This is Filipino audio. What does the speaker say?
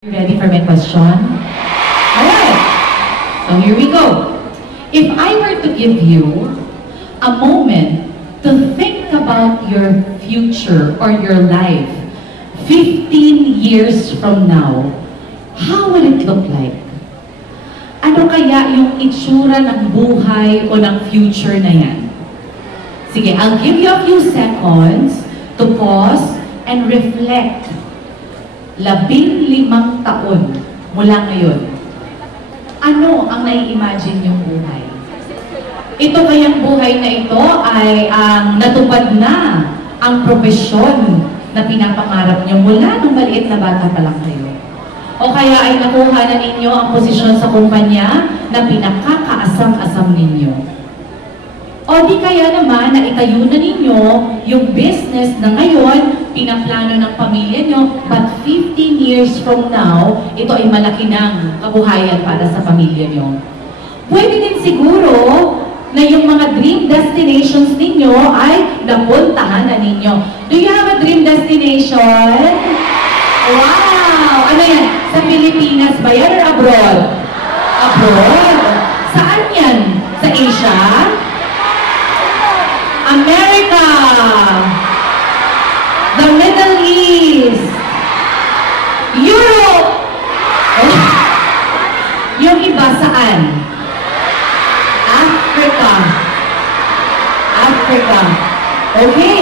You ready for my question? Alright, so here we go. If I were to give you a moment to think about your future or your life 15 years from now, how will it look like? Ano kaya yung itsura ng buhay o ng future na yan? Sige, I'll give you a few seconds to pause and reflect. 15 taon mula ngayon. Ano ang nai-imagine yung buhay? Ito kayang buhay na ito ay natupad na ang profesyon na pinapangarap niyo mula nung maliit na bata pa lang kayo. O kaya ay nakuha na ninyo ang posisyon sa kumpanya na pinakakaasam-asam ninyo. O di kaya naman na itayo na ninyo yung business na ngayon, pinaplano ng pamilya nyo, but 15 years from now, ito ay malaki ng kabuhayan para sa pamilya nyo. Pwede din siguro na yung mga dream destinations ninyo ay napuntahan na ninyo. Do you have a dream destination? Wow! Ano yan? Sa Pilipinas ba yan or abroad? Abroad? Saan yan? Sa Asia? America, the Middle East, Europe, yung iba saan? Africa. Okay.